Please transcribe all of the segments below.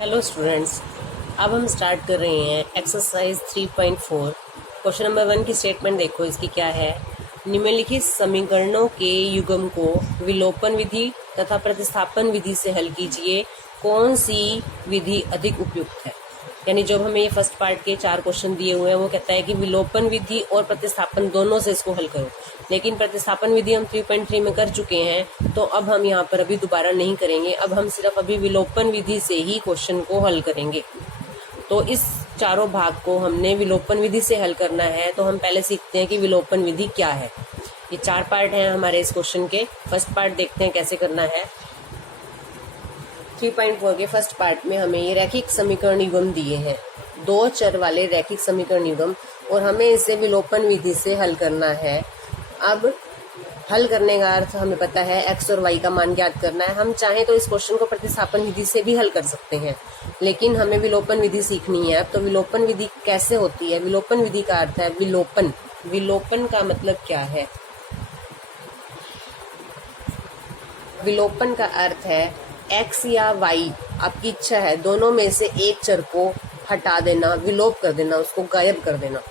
Hello students, अब हम start कर रहे हैं एक्सरसाइज 3.4। क्वेश्चन नंबर 1 की स्टेटमेंट देखो, इसकी क्या है। निम्नलिखित समीकरणों के युग्म को विलोपन विधि तथा प्रतिस्थापन विधि से हल कीजिए, कौन सी विधि अधिक उपयुक्त है। यानी जो हमें ये फर्स्ट पार्ट के 4 क्वेश्चन दिए हुए हैं वो कहता है कि विलोपन विधि और प्रतिस्थापन दोनों से इसको हल करो, लेकिन प्रतिस्थापन विधि हम 3.3 में कर चुके हैं, तो अब हम यहाँ पर अभी दोबारा नहीं करेंगे। अब हम सिर्फ अभी विलोपन विधि से ही क्वेश्चन को हल करेंगे। तो इस चारों भाग को हमने विलोपन विधि से हल करना है, तो हम पहले सीखते हैं कि विलोपन विधि क्या है। ये 4 पार्ट हैं हमारे इस क्वेश्चन के। फर्स्ट पार्ट देखते हैं कैसे करना है। 3.4 के फर्स्ट पार्ट में हमें ये रैखिक समीकरण युग्म दिए हैं, 2 चर वाले रैखिक समीकरण युग्म, और हमें इसे विलोपन विधि से हल करना है। अब हल करने का अर्थ हमें पता है, x और y का मान ज्ञात करना है। हम चाहें तो इस क्वेश्चन को प्रतिस्थापन विधि से भी हल कर सकते हैं, लेकिन हमें विलोपन विधि सीखनी है। अब तो विलोपन विधि कैसे होती है। विलोपन विधि का अर्थ है विलोपन। विलोपन का मतलब क्या है। विलोपन का अर्थ है x या y, आपकी इच्छा है, दोनों में से एक चर को हटा देना, विलोप कर देना, उसको गायब कर देना।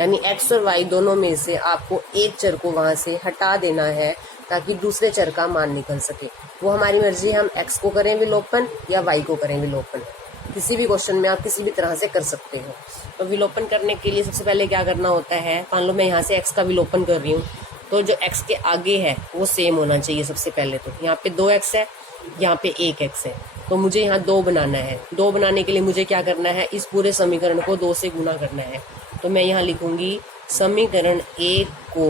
यानी x और y दोनों में से आपको एक चर को वहां से हटा देना है ताकि दूसरे चर का मान निकल सके। वो हमारी मर्जी है, हम x को करें विलोपन या y को करें विलोपन। किसी भी क्वेश्चन में आप किसी भी तरह से कर सकते हो। तो विलोपन करने के लिए सबसे पहले क्या करना होता है, मान लो मैं यहाँ से x का विलोपन कर रही हूँ, तो जो x के आगे है वो सेम होना चाहिए। सबसे पहले तो यहाँ पे 2x है, यहाँ पे 1x है, तो मुझे यहाँ 2 बनाना है। 2 बनाने के लिए मुझे क्या करना है, इस पूरे समीकरण को 2 से गुना करना है। तो मैं यहाँ लिखूंगी समीकरण 1 को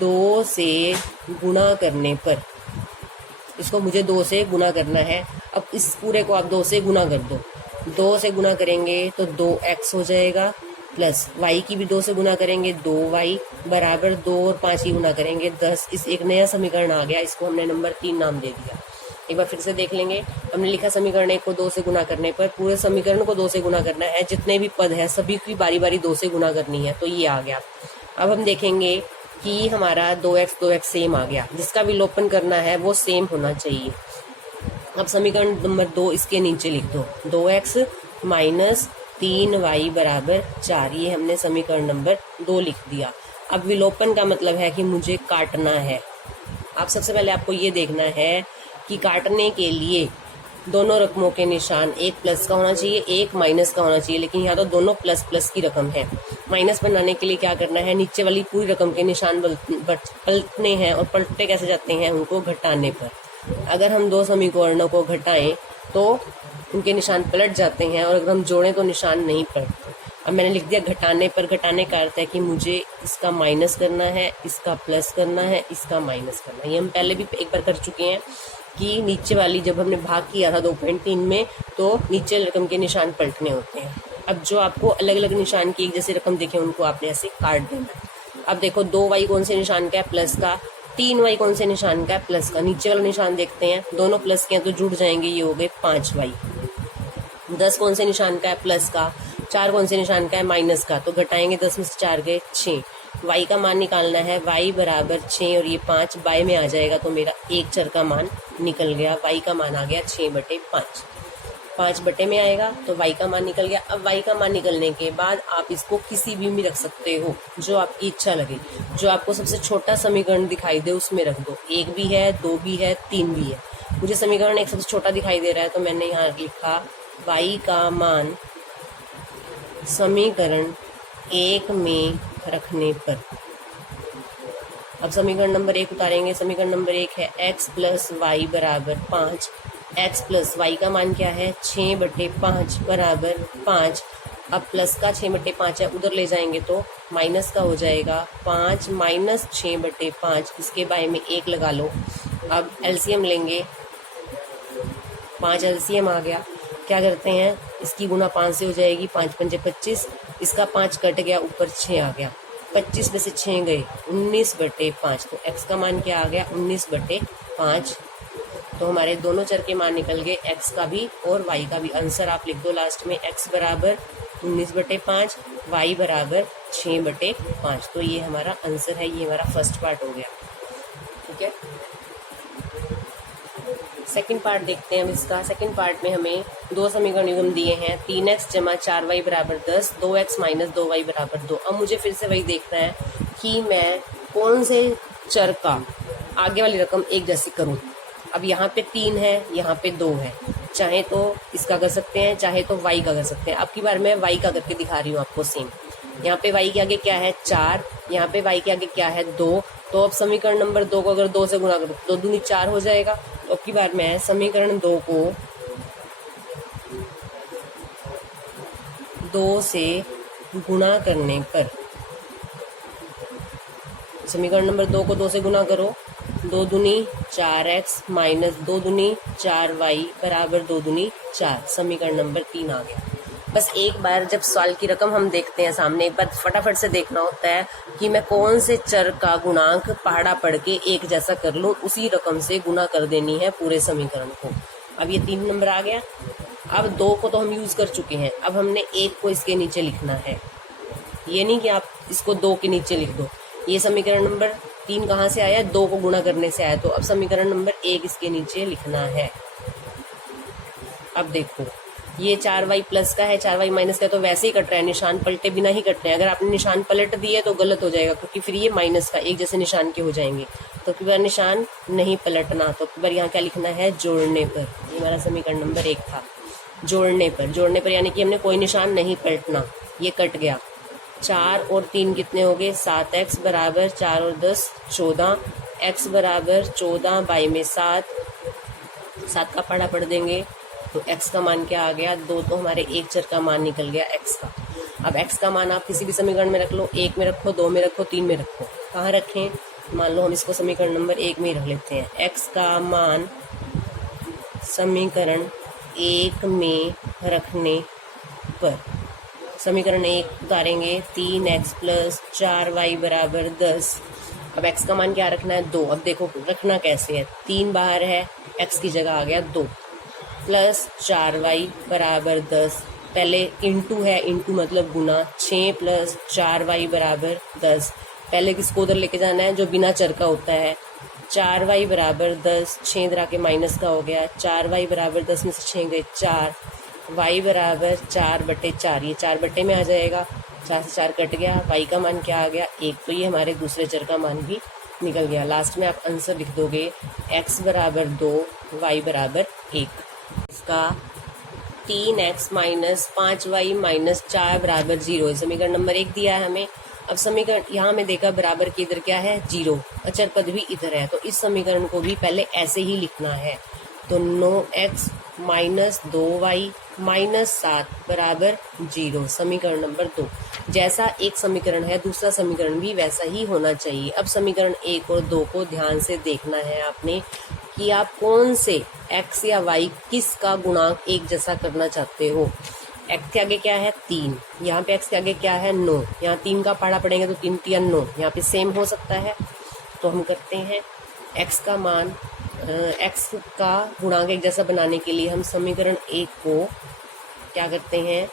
2 से गुना करने पर, इसको मुझे 2 से गुना करना है। अब इस पूरे को आप 2 से गुना कर दो। 2 से गुना करेंगे तो 2x हो जाएगा, प्लस y की भी 2 से गुना करेंगे 2y बराबर 2 और 5 की गुना करेंगे 10। इस एक नया समीकरण आ गया, इसको हमने नंबर 3 नाम दे दिया। एक बार फिर से देख लेंगे। हमने लिखा समीकरण 1 को 2 से गुना करने पर, पूरे समीकरण को 2 से गुना करना है। जितने भी पद है सभी की बारी बारी 2 से गुना करनी है, तो ये आ गया। अब हम देखेंगे कि हमारा 2x सेम आ गया, जिसका विलोपन करना है वो सेम होना चाहिए। अब समीकरण नंबर 2 इसके नीचे लिख दो, 2x माइनस 3y बराबर 4। ये हमने समीकरण नंबर 2 लिख दिया। अब विलोपन का मतलब है कि मुझे काटना है। आप सबसे पहले आपको ये देखना है कि काटने के लिए दोनों रकमों के निशान, एक प्लस का होना चाहिए, एक माइनस का होना चाहिए, लेकिन यहाँ तो दोनों प्लस प्लस की रकम है। माइनस बनाने के लिए क्या करना है, नीचे वाली पूरी रकम के निशान पलटने हैं, और पलटते कैसे जाते हैं, उनको घटाने पर। अगर हम 2 समीकरणों को घटाएं तो उनके निशान पलट जाते हैं, और अगर हम जोड़ें तो निशान नहीं पलटते। अब मैंने लिख दिया घटाने पर। घटाने का अर्थ है कि मुझे इसका माइनस करना है, इसका प्लस करना है, इसका माइनस करना है। ये हम पहले भी एक बार कर चुके हैं कि नीचे वाली जब हमने भाग किया था 2.3 में, तो नीचे रकम के निशान पलटने होते हैं। अब जो आपको अलग अलग निशान की एक जैसी रकम दिखे उनको आपने ऐसे काट देना। अब देखो 2y कौन से निशान का है, प्लस का। 3y कौन से निशान का है, प्लस का। नीचे वाला निशान देखते हैं, दोनों प्लस के हैं तो जुड़ जाएंगे, ये हो गए 5y। 10 कौन से निशान का है, प्लस का। 4 कौन से निशान का है, माइनस का, तो घटाएंगे 10 में से 4 गए 6। y का मान निकालना है, y बराबर 6 और ये 5 बाय में आ जाएगा, तो मेरा एक चर का मान निकल गया। y का मान आ गया 6/5। 5 बटे में आएगा तो y का मान निकल गया। अब y का मान निकलने के बाद आप इसको किसी भी रख सकते हो, जो आपकी इच्छा लगे। जो आपको सबसे छोटा समीकरण दिखाई दे उसमें रख दो। 1 भी है, 2 भी है, 3 भी है। मुझे समीकरण 1 सबसे छोटा दिखाई दे रहा है, तो मैंने यहाँ लिखा y का मान समीकरण 1 में रखने पर। अब समीकरण नंबर 1 उतारेंगे। समीकरण नंबर 1 है x प्लस वाई बराबर 5। x प्लस वाई का मान क्या है, 6/5 बराबर 5। अब प्लस का 6/5 है, उधर ले जाएंगे तो माइनस का हो जाएगा 5 माइनस 6/5। इसके बाय में 1 लगा लो। अब एलसीएम लेंगे, 5 एलसीएम आ गया। क्या करते हैं, इसकी गुना 5 से हो जाएगी, 5 पंजे 25। इसका 5 कट गया, ऊपर 6 आ गया। 25 में से 6 गए, 19/5। तो x का मान क्या आ गया, 19/5। तो हमारे दोनों चर के मान निकल गए, x का भी और y का भी। आंसर आप लिख दो लास्ट में, x बराबर 19/5, y बराबर 6/5। तो ये हमारा आंसर है, ये हमारा फर्स्ट पार्ट हो गया। ठीक है। सेकंड पार्ट देखते हैं हम इसका। सेकंड पार्ट में हमें दो समीकरण युग्म दिए हैं, 3x जमा 4y बराबर 10, 2x माइनस 2y बराबर 2। अब मुझे फिर से वही देखना है कि मैं कौन से चर का आगे वाली रकम एक जैसी करूं। अब यहाँ पे 3 है, यहाँ पे 2 है, चाहे तो इसका कर सकते हैं, चाहे तो y का कर सकते हैं। अब की बार मैं y का करके दिखा रही हूँ आपको सेम। यहाँ पे y के आगे क्या है 4, यहाँ पे y के आगे क्या है 2। तो अब समीकरण नंबर 2 को अगर 2 से गुणा करूँ, 2 दूनी 4 हो जाएगा। तो अब की बार मैं समीकरण 2 को 2 से गुणा करने पर, समीकरण नंबर 2 को 2 से गुणा करो, 2 दूनी 4x माइनस 2 दूनी 4y बराबर 2 दूनी 4। समीकरण नंबर 3 आ गया। बस एक बार जब सवाल की रकम हम देखते हैं सामने, एक बार फटाफट से देखना होता है कि मैं कौन से चर का गुणांक पहाड़ा पढ़ के एक जैसा कर लूँ, उसी रकम से गुना कर देनी है पूरे समीकरण को। अब ये 3 नंबर आ गया। अब 2 को तो हम यूज कर चुके हैं, अब हमने 1 को इसके नीचे लिखना है। ये नहीं कि आप इसको 2 के नीचे लिख दो। ये समीकरण नंबर 3 कहाँ से आया, 2 को गुणा करने से आया। तो अब समीकरण नंबर 1 इसके नीचे लिखना है। अब देखो ये 4y प्लस का है, 4y माइनस का है, तो वैसे ही कट रहा है, निशान पलटे बिना ही कट रहे हैं। अगर आपने निशान पलट दिए तो गलत हो जाएगा, क्योंकि फिर ये माइनस का एक जैसे निशान के हो जाएंगे। तो कई बार निशान नहीं पलटना, तो कई बार यहाँ क्या लिखना है, जोड़ने पर। ये हमारा समीकरण नंबर 1 था, जोड़ने पर। जोड़ने पर यानी कि हमने कोई निशान नहीं पलटना, ये कट गया। 4 और 3 कितने हो गए, 7x बराबर 4 और 10 14, x बराबर 14 बाई में 7 का पढ़ा पढ़ देंगे तो x का मान क्या आ गया, 2। तो हमारे एक चर का मान निकल गया x का। अब x का मान आप किसी भी समीकरण में रख लो, 1 में रखो, 2 में रखो, 3 में रखो। कहाँ रखें, मान लो हम इसको समीकरण नंबर 1 में ही रख लेते हैं। x का मान समीकरण 1 में रखने पर, समीकरण 1 उतारेंगे, 3x प्लस 4y बराबर 10। अब x का मान क्या रखना है, 2। अब देखो रखना कैसे है, 3 बाहर है, x की जगह आ गया 2, प्लस 4y बराबर 10। पहले इंटू है, इंटू मतलब गुना, 6 प्लस 4y बराबर 10। पहले किसको उधर लेके जाना है, जो बिना चर का होता है। 4y बराबर 10, 6 इधर आके माइनस का हो गया, 4y बराबर 10 में से 6 गए 4, y बराबर 4/4। ये 4 बटे में आ जाएगा, 4 से 4 कट गया, y का मान क्या आ गया 1। तो ये हमारे दूसरे चर का मान भी निकल गया। लास्ट में आप आंसर लिख दोगे x बराबर 2, y बराबर 1। इसका 3x माइनस 5y माइनस 4 बराबर 0 समीकरण नंबर 1 दिया है हमें। अब समीकरण यहाँ में देखा बराबर के इधर क्या है 0, अचर पद भी इधर है, तो इस समीकरण को भी पहले ऐसे ही लिखना है। तो 9x माइनस 2y माइनस 7 बराबर 0 समीकरण नंबर 2। जैसा एक समीकरण है दूसरा समीकरण भी वैसा ही होना चाहिए। अब समीकरण 1 और 2 को ध्यान से देखना है आपने कि आप कौन से x या y किस का गुणांक एक जैसा करना चाहते हो। x के आगे क्या है 3, यहाँ पे x के आगे क्या है 9, यहाँ 3 का पढ़ा पड़ेंगे तो 3 3 9, यहाँ पे सेम हो सकता है। तो हम करते हैं x का मान, x का गुणांक एक जैसा बनाने के लिए हम समीकरण 1 को क्या करते हैं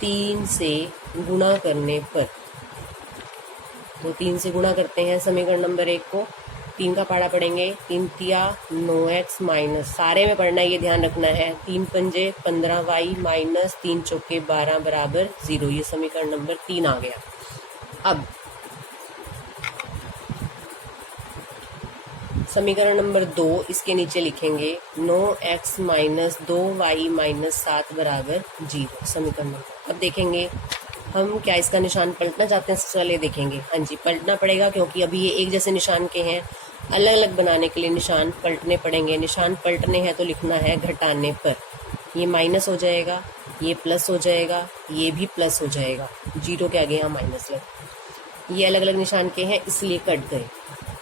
3 से गुणा करने पर, तो 3 से गुणा करते हैं समीकरण नंबर 1 को। 3 का पढ़ा पढ़ेंगे, 3 तिया 9x माइनस, सारे में पढ़ना ये ध्यान रखना है, 3 पंजे 15y माइनस 3 चौके 12 बराबर 0। ये समीकरण नंबर 3 आ गया। अब समीकरण नंबर 2 इसके नीचे लिखेंगे 9x माइनस 2y माइनस 7 बराबर 0 समीकरण नंबर। अब देखेंगे हम क्या इसका निशान पलटना चाहते हैं, सबसे पहले देखेंगे। हाँ जी पलटना पड़ेगा, क्योंकि अभी ये एक जैसे निशान के हैं, अलग अलग बनाने के लिए निशान पलटने पड़ेंगे। निशान पलटने हैं तो लिखना है घटाने पर। ये माइनस हो जाएगा, ये प्लस हो जाएगा, ये भी प्लस हो जाएगा, 0 के आगे यहाँ माइनस लग। ये अलग अलग निशान के हैं इसलिए कट गए।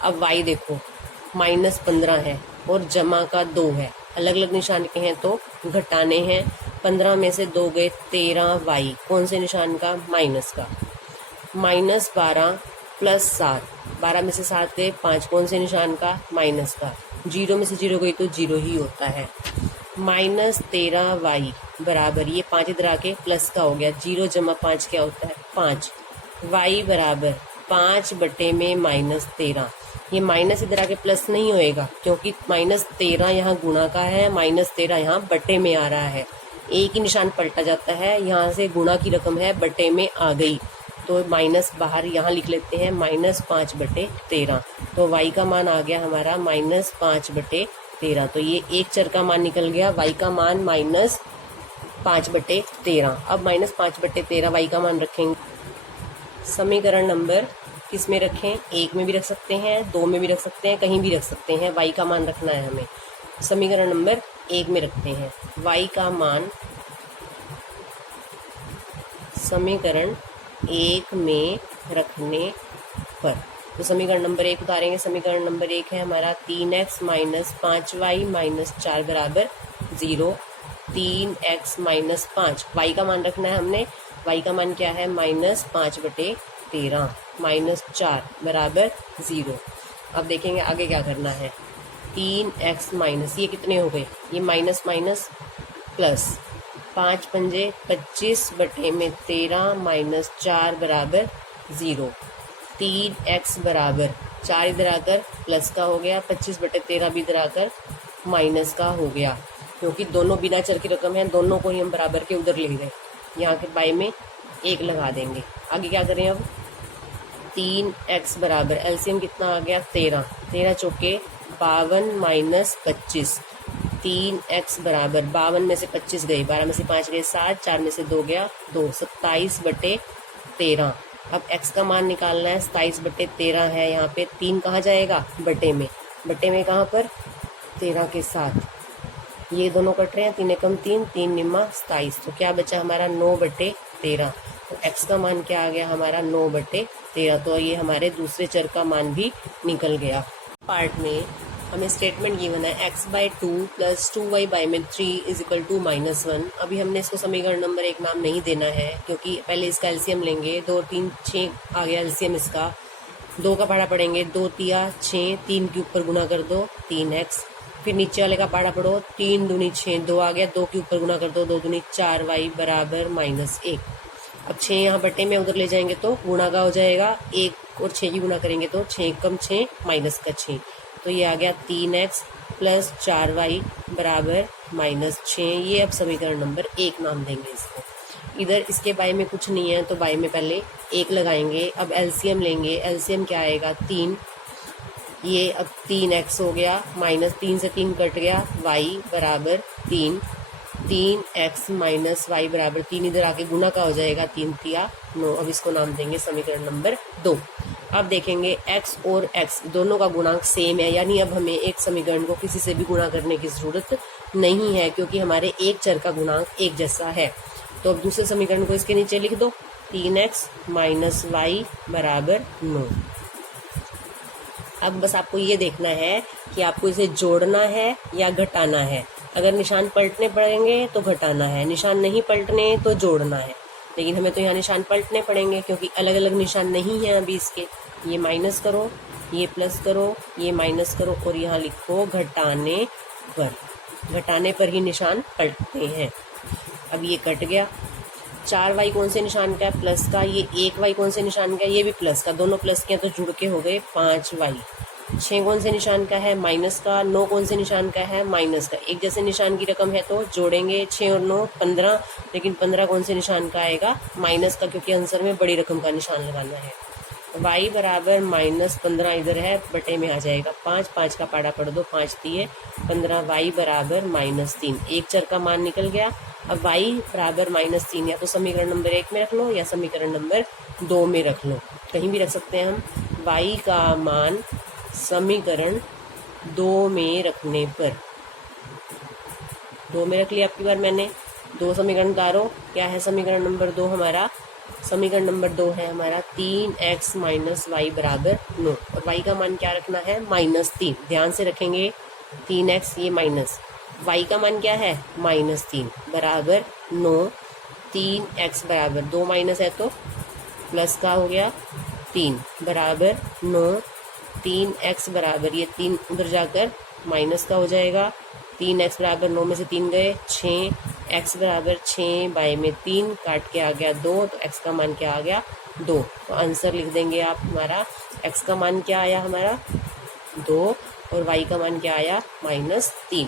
अब y देखो माइनस 15 है और जमा का 2 है, अलग अलग निशान के हैं तो घटाने हैं। 15 में से 2 गए 13y, कौन से निशान का, माइनस का। माइनस 12 प्लस 7, 12 में से 7 गए 5, कौन से निशान का, माइनस का। 0 में से 0 गई तो 0 ही होता है। माइनस 13y बराबर, ये 5 इधर आके प्लस का हो गया, 0 जमा 5 क्या होता है 5, y बराबर 5/-13। ये माइनस इधर आके प्लस नहीं होएगा क्योंकि -13 यहाँ गुणा का है, -13 यहाँ बटे में आ रहा है। एक ही निशान पलटा जाता है, यहाँ से गुणा की रकम है बटे में आ गई तो माइनस बाहर यहाँ लिख लेते हैं, -5/13। तो y का मान आ गया हमारा -5/13। तो ये एक चर का मान निकल गया, y का मान -5/13। अब -5/13 y का मान रखेंगे। समीकरण नंबर किस में रखें? 1 में भी रख सकते हैं, 2 में भी रख सकते हैं, कहीं भी रख सकते हैं। y का मान रखना है हमें। समीकरण नंबर 1 में रखते हैं y का मान। समीकरण 1 में रखने पर तो समीकरण नंबर 1 उतारेंगे। समीकरण नंबर 1 है हमारा 3x - 5y - 4 बराबर 0। 3x - 5 y का मान रखना है हमने। y का मान क्या है? -5/13 -4 बराबर 0। अब देखेंगे आगे क्या करना है। 3x माइनस, ये कितने हो गए? ये माइनस माइनस प्लस, 5 पंजे 25/13 -4 बराबर 0। 3x बराबर 4 इधर आकर प्लस का हो गया, 25/13 भी इधर आकर माइनस का हो गया क्योंकि दोनों बिना चर की रकम है, दोनों को ही हम बराबर के उधर ले गए। यहाँ के बाय में 1 लगा देंगे। आगे क्या करें अब? 3x बराबर एलसीएम कितना आ गया? 13। 13 चौके 52 - 25। 3x बराबर 52 में से 25 गए, 12 में से 5 गए 7, 4 में से 2 गया 2, 27/13। अब x का मान निकालना है। 27/13 है, यहाँ पे 3 कहाँ जाएगा? बटे में। बटे में कहाँ पर? 13 के साथ। ये दोनों कट रहे हैं, 3 एकम 3, 3 निम्मा 27। तो क्या बचा हमारा? 9/13। तो x का मान क्या आ गया हमारा? 9/13। तो ये हमारे दूसरे चर का मान भी निकल गया। पार्ट में हमें स्टेटमेंट गिवन है x/2 + 2y/3 = -1। अभी हमने इसको समीकरण नंबर 1 नाम नहीं देना है क्योंकि पहले इसका एलसीएम लेंगे। 2 3 6 आ गया एलसीएम इसका। 2 का पढ़ा पढ़ेंगे, 2 तिया 6, 3 के ऊपर गुना कर दो 3x। फिर नीचे वाले का पाड़ा पढ़ो, 3 दूनी 6, 2 आ गया, 2 के ऊपर गुना कर दो, 2 दूनी 4y बराबर -1। अब 6 यहाँ बटे में उधर ले जाएंगे तो गुणा का हो जाएगा, 1 और 6 की गुणा करेंगे तो 6 कम 6 माइनस का 6। तो ये आ गया 3x + 4y बराबर -6। ये अब समीकरण नंबर 1 नाम देंगे इसको। इधर इसके बाय में कुछ नहीं है तो बाय में पहले 1 लगाएंगे। अब एलसीएम लेंगे। एलसीएम क्या आएगा? 3। ये अब 3x हो गया, -3 से 3 कट गया, y बराबर 3। 3x - y बराबर 3 इधर आके गुना का हो जाएगा, 3 तिया 9। अब इसको नाम देंगे समीकरण नंबर 2। अब देखेंगे x और x दोनों का गुणांक सेम है, यानी अब हमें एक समीकरण को किसी से भी गुणा करने की जरूरत नहीं है क्योंकि हमारे एक चर का गुणांक एक जैसा है। तो अब दूसरे समीकरण को इसके नीचे लिख दो, 3x - y बराबर 9। अब बस आपको ये देखना है कि आपको इसे जोड़ना है या घटाना है। अगर निशान पलटने पड़ेंगे तो घटाना है, निशान नहीं पलटने तो जोड़ना है। लेकिन हमें तो यहाँ निशान पलटने पड़ेंगे क्योंकि अलग अलग निशान नहीं हैं अभी इसके। ये माइनस करो, ये प्लस करो, ये माइनस करो और यहाँ लिखो घटाने पर। घटाने पर ही निशान पलटते हैं। अब ये कट गया। 4y कौन से निशान का है? प्लस का। ये 1y कौन से निशान का है? ये भी प्लस का। दोनों प्लस के हैं तो जुड़ के हो गए 5y। 6 कौन से निशान का है? माइनस का। 9 कौन से निशान का है? माइनस का। एक जैसे निशान की रकम है तो जोड़ेंगे 6 और 9 15। लेकिन 15 कौन से निशान का आएगा? माइनस का, क्योंकि आंसर में बड़ी रकम का निशान लगाना है। y बराबर -15 इधर है, बटे में आ जाएगा 5। 5 का पाड़ा पढ़ दो, 5 दिए 15। y बराबर -3। एक चर का मान निकल गया। अब y बराबर -3 या तो समीकरण नंबर 1 में रख लो या समीकरण नंबर 2 में रख लो, कहीं भी रख सकते हैं हम। y का मान समीकरण 2 में रखने पर, 2 में रख लिया आपकी बार मैंने। 2 समीकरण उतारो। क्या है समीकरण नंबर 2 हमारा? समीकरण नंबर 2 है हमारा 3x - y बराबर 9। और y का मान क्या रखना है? -3। ध्यान से रखेंगे, 3x ये माइनस, y का मान क्या है? -3 बराबर 9। 3x बराबर 2 माइनस है तो प्लस का हो गया 3 बराबर 9। 3x बराबर ये 3 उधर जाकर माइनस का हो जाएगा। 3x बराबर 9 में से 3 गए 6, x बराबर 6 बाई में 3 काट के आ गया 2, तो x का मान क्या आ गया 2। तो आंसर लिख देंगे आप हमारा x का मान क्या आया हमारा 2 और y का मान क्या आया -3।